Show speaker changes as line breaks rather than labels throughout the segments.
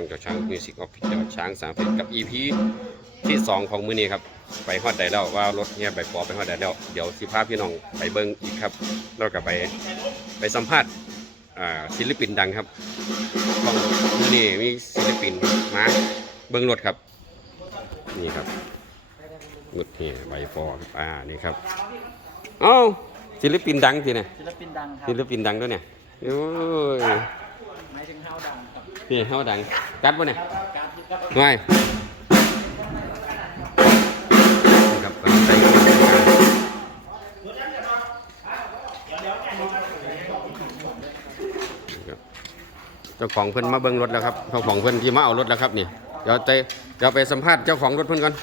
ช่องเจ้าช้างมิวสิกออฟฟิเชียลช้างสามเพชรกับ EP ที่ 2 ของมื้อนี้ครับ ไปฮอดใดแล้วว่ารถเนี่ยไปปอไปฮอดใดแล้ว เดี๋ยวสิพาพี่น้องไปเบิ่งอีกครับแล้วก็ไปไปสัมภาษณ์อ่าศิลปินดังครับต้องมื้อนี้มีศิลปินมาเบิ่งรถครับ นี่ครับงุดนี่ใบฟอครับอ่านี่ครับเอ้าศิลปินดังสิเนี่ย
ศิลปินดังครั
ศิ
บ
ลปินดังด้วยเนี่ยโอ้ย
หมายถึงเฮาดังครับ
นี่เฮาดัง กัดปะเนี่ย
การที่ครับ
ไม่ครับกำลังใจครับเจ้าของเพิ่อนมาเบิ่งรถแล้วครับ เจ้าของเพิ่อนที่มาเอารถแล้วครับนี่ เดี๋ยวไปเดี๋ยวไปสัมภาษณ์เจ้าของรถเพิ่อนก่อน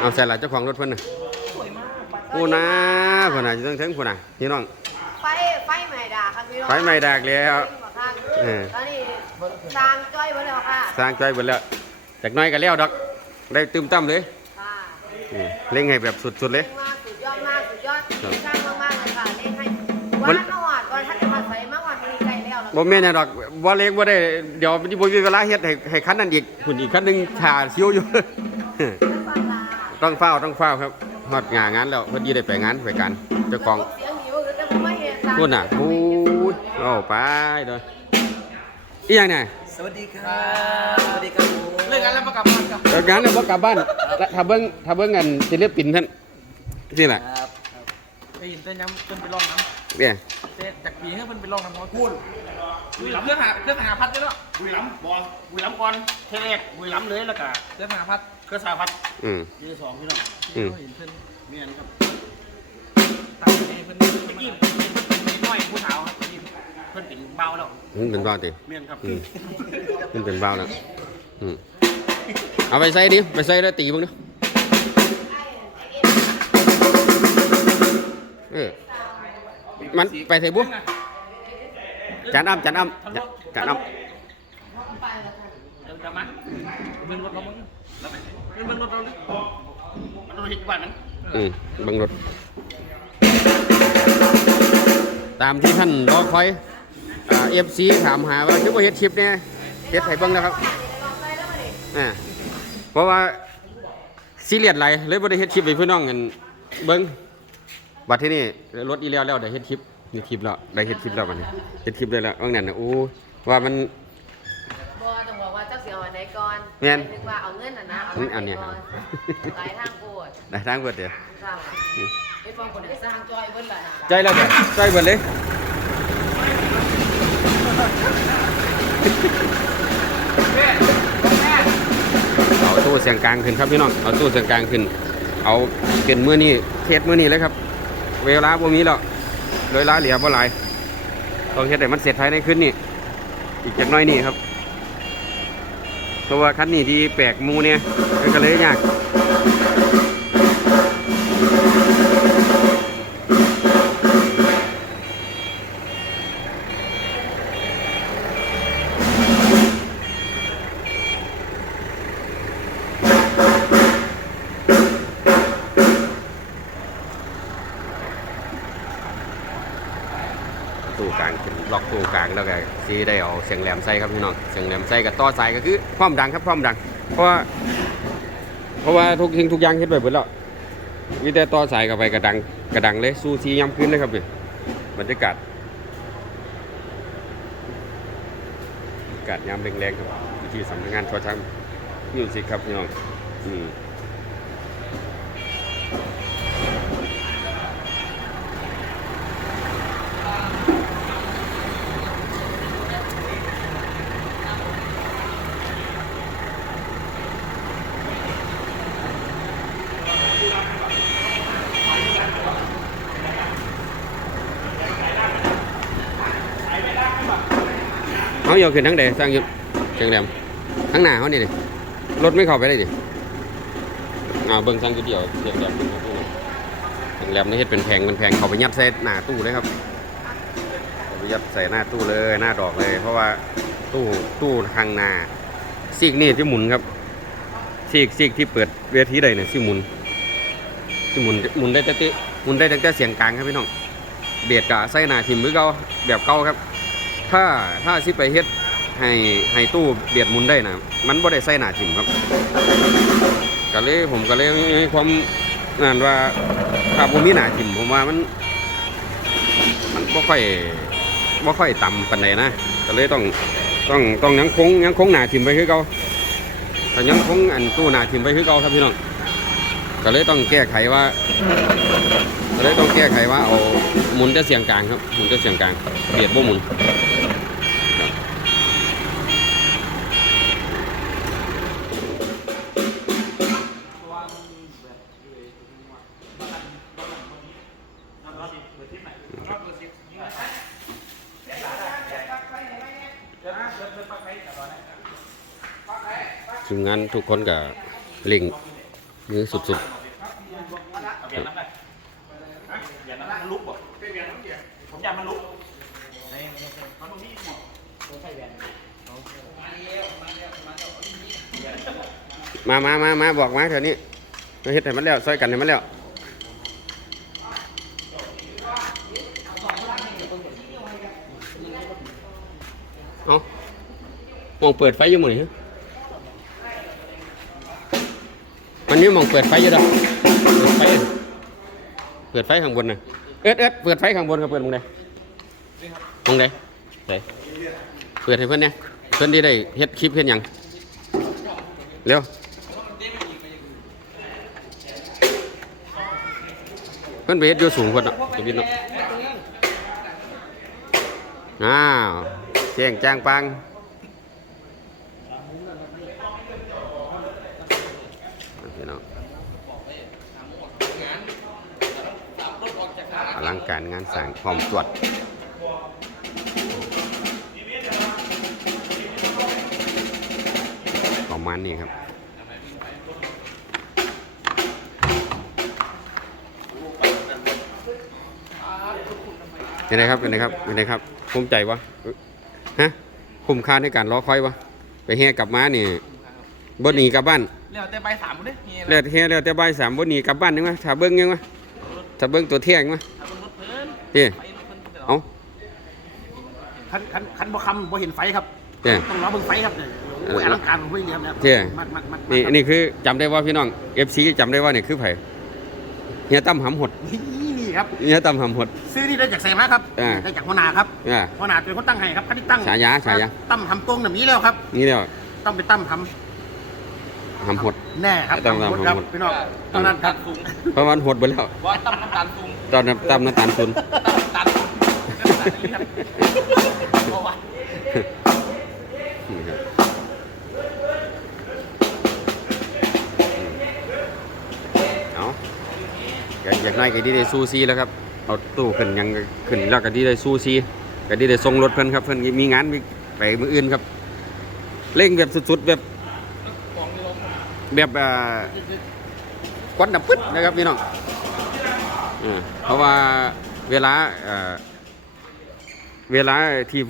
เอาใส่ละเจ้าของรถเพิ่อนน่ะ
สวยมาก
ผู้นะผู้น่ะอยู่เทิงผู้น่ะพี่น้อง
ไฟไฟใหม่ด่าครับพี่น้อง
ไฟไหม้ดากแล้วเออ
ตอนนี้สร้างจ้อยไว้แล้วค่ะ
สร้างใจเบิดแล้วจากน้อยก็แล้วดอก ได้ตึมตั้มเลย
ค่ะ
นี่เล่งให้แบบสุดๆเลย
มากสุดยอดมากสุดยอด
ครับ
สร้างมากๆเลยค่ะเล่นให้
วั
วันนนวดวันท่านจะมาใส่มากวันนี้ใกล้แล้วแล้ว
บ่แม่นหยังดอกบ่เล็กบ่ได้เดี๋ยวบ่มีเวลาเฮ็ดให้ให้คันนั้นอีกหุ่นอีกคันหนึงชาซิวอยู่
ฟังลา
ต้องเฝ้าต้องเฝ้าครับฮอดงานงานแล้วพอดีได้ไปงานไปกันเจ้าของ
เสียงดีว่าคือแต่ ผมไม่เห็นสร้าง
พูดน่ะพูดเอาไปเด้ออีหยังเนี่ย
สวัสดีครับ สวัสดีครับเลิกกันแล้วประกาศพันครับ
เลิกงานแล้วบ่กลับบ้านแล้วถ้าเบิ่งถ้าเบิ่งกันศิลปินท่านนี่แหละ
ครับได้ยินเต้นย้ำเพิ่นไปลองน้
เนี่ยำ
เต้นจากปีให้เพิ่นไปลองน้ำมอพูดบุยล้ำเรื่องหาเรื่องหาพัดได้แล้ว
บุรีรัมย์บอลบุรีรัมย์ก่อนเทเลกบุรีรัมย์เลยแล้วก็
เรื่องหาพัด
เครือสาพัฒน์
อืม
ยี่สองพี่น้อง
อืม
เห็นเพิ่น
เมียนครับ
ตามไปเพิ่น
เมื่อกี้เพิ่นเป็ นน้อยผู้สาวครับเมื่อกี้เพิ่นเป็นเบาแล้ว
มันเป็นบ้าติ
เมียนครับ
อืมมันเป็นบ้าแล้วอืมเอาไปใส่ดิไปใส่แล้วตีเบิ่งดิเออมันไปใส่บุจานอ้ำจานอ้ำจานจานอ้ำ
เดี๋ยวจะมา
เบิ่งรถเรามึง
แล้วไปเรื่องรถเราดิมันรถหินบ้านนั้น
อืมเบังรถ ตามที่ท่านรอคอยเอฟซีถามหาว่าคือว่าเฮ็ดคลิปเนี่ยเฮ็ดให้เบิ่งแล้วครับอ่าเพราะว่าซีเรียสหลายเลยบ่ได้เฮ็ดคลิปให้พี่น้องกันเบิ่งบัดที่นี่รถอีแล้วแล้วได้เฮ็ดคลิปมีคลิปแล้วได้เฮ็ดคลิปแล้วบัดนี้เฮ็ดคลิปได้แล้วว่างั้นน่ะโอ้ว่ามัน
บอต้องบอกว่าเจ้าเสียวันไหนก่อน
แม่น
นึกว่าเอาเงินน่ะนะเอา
อื
เงิ
มอันเนี้ย
ก่อนหลายทางโกด
ได้ทางเบิดเด้อ
สร้างไอ้ ฟองคนได้สร้างจอยเบิ้ลละนะ
ใจแล้วเด้อใจเบิดเลย เอาตู้เสียงกลางขึ้นครับพี่น้อง เอาตู้เสียงกลางขึ้น เอาเป็นมื้อนี้เทศมื้อนี้เลยครับ เวลาบ่มีแล้วโดยลาเหลือบ่หลายต้องเฮ็ดให้มันเสร็จภายในคืนนี้อีกจักหน้อยนี่ครับ เพราะว่าคันนี้ที่แปลกหมูเนี่ยมันก็เลยยาก ล็อกตู้กลางแล้วก็ซีได้เอาเสียงแหลมใส่ครับพี่น้องเสียงแหลมใส่กับต่อสายก็คือความดังครับความดัง เพราะว่าเพราะว่าทุกสิ่งทุกอย่างเฮ็ดไปหมดแล้วมีแต่ต่อสายกับไปกระดังกระดังเลยสู้ซีย้ำขึ้นเลยครับนี่บรรยากาศบรรยากาศยามแรงๆครับวิธีสำนักงานชอช้างมิวสิกครับพี่น้องอืม เขาโยกขึ้นทั้งเดสร้างยุดเชียงแหลมทั้งหน้าเขานี่ดิรถไม่เข้าไปได้ดิเอาเบิ่งสร้างจุดเดียวเชียงแหลมเชียงแหลมนี่เฮ็ดเป็นแพงเป็นแพงเขาไปยัดใส่หน้าตู้เลยครับไปยัดใส่หน้าตู้เลยหน้าดอกเลย เพราะว่าตู้ตู้ทางหน้าซีกนี่ที่หมุนครับซีกซีกที่เปิดเวทีใดเนี่ยที่หมุนที่หมุนหมุนได้แต่ติหมุนได้ตั้งแต่เสียงกลางครับพี่น้องเบียดกะใส่หน้าทิมมือเก่าแบบเก่าครับ ถ้าถ้าสิไปเฮ็ดให้ให้ตู้เบียดมุนได้นะมันบ่ได้ใส่หน้าถิ่มครับก็เลยผมก็เลยความนั่นว่าถ้าบ่มีหน้าถิ่มผมว่ามัน มันบ่ค่อยบ่ค่อยต่ำปานใดนะก็เลยต้องต้องต้องยังคงยังคงหน้าถิ่มไปคือเก่าแต่ยังคงอันตู้หน้าถิ่มไปคือเก่าครับพี่น้องก็เลยต้องแก้ไขว่าก็เลยต้องแก้ไขว่าเอาหมุนจะเสียงกลางครับหมุนจะเสียงกลางเบียดบ่หมุน ทีมงานทุกคนก็เล่งมือสุด
เอาเปลี่ยนน้ำเลยฮะเปลี่ยนน้ำมันลุกบ่ผมอยากมันลุกมันตรงนี้หมด
ๆมามามามาบอกมาเถอะนี้มาเฮ็ดให้มันแล้วซอยกันให้มันแล้วเอามองเปิดไฟอยู่หมั้ย มันนี่มองเปิดไฟอยู่ดอกเปิดไฟ เปิดไฟข้างบนน่ะเอ็ดเอ็ดเปิดไฟข้างบนกับเปิดมองใดมองใดไหนเปิดให้เพื่อนเนี่ยเพื่อนที่ได้เฮ็ดคลิปเฮ็ดหยังเร็วเพิ่อนไปเฮ็ดอยู่สูงคนอะชีวิตเนาะอ้าวแจ้งจ้างปัง พี่น้องอลังการงานสร้างพร้อมตรวจประมาณนี้ครับเป็นไงครับเป็นไงครับเป็นไงครับภูมิใจวะฮะคุ้มค่าในการรอคอยวะไปแห่กลับมานี่บ่หนีกลับบ้าน
เรียกแต่ใบสามคนเด้เฮีย
เลือดแห่แล้วแต่บ่ายสามบ่หนีกลับบ้านยังวะถ้าเบิ่งยังวะถ้าเบิ่งตัวเที่ยงวะ
ทำรถเพิ่น
เจ้
ไปรถเพิ่น
เอา
คันคันคันบ่คำบ่เห็นไฟครับ
เจ้
ต้องรอเบิ่งไฟครับเนี่ยโอ้ยอลังการของพี่เลี้ยงเนี่ย
เจ้
มัดมัดมัด
นี่อันนี้คือจำได้ว่าพี่น้อง FC จำได้ว่านี่คือไผเฮียตั้มหำหด
นี่นี่ครับ
เฮียตั้มหำหด
ซื้อนี่ได้จากเซมาครับ
อ่า
ได้จากหัวหน้าครับ
อ่า
หัวหน้าเป็นคนตั้งให้ครับคันที่ตั้ง
ฉายาฉายา
ตั้มทำตรงแบบนี้แล้วครับ
นี่แล้ว
ต้องไปตั้มท
หำหดำ
แน่ครับ
ตั้ม
ทำหมดครับ
ทำหมด
พี่น้องตอนนั้นครับ
สูง
เพราะมันหดไปแล้ว
ว่าตั้มน้ำตาลสูง
ตอนนั้นตั้มน้ำตาลทุน
ตั้มน้ำตาลสูงเพราะว่า
นี่ครับเอาอยากอยากได้ก็ดีได้ซูซีแล้วครับเอาตู้ขึ้นยังขึ้นแล้วก็ดีได้ซูซีก็ดีได้ส่งรถเพิ่นครับเพิ่นมีงานมีไปมืออื่นครับเร่งแบบสุดๆแบบ แบบควันดับปึ๊ดนะครับพี่น้องเพราะว่าเวลาเวลาที่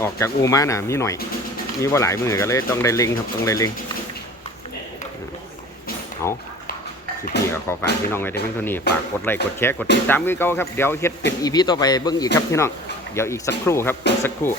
ออกจากอูมาน่ะมีหน่อย มีว่าหลายมือก็เลยต้องได้เล็งครับต้องได้เล็งเอาคลิปนี้ก็ขอฝากพี่น้องไว้ในเพียงเท่านี้ฝากกดไลค์กดแชร์กดติดตามมือเก่าครับเดี๋ยวเฮ็ดเป็นอีพีต่อไปเบิ่งอีกครับพี่น้องเดี๋ยวอีกสักครู่ครับสักครู่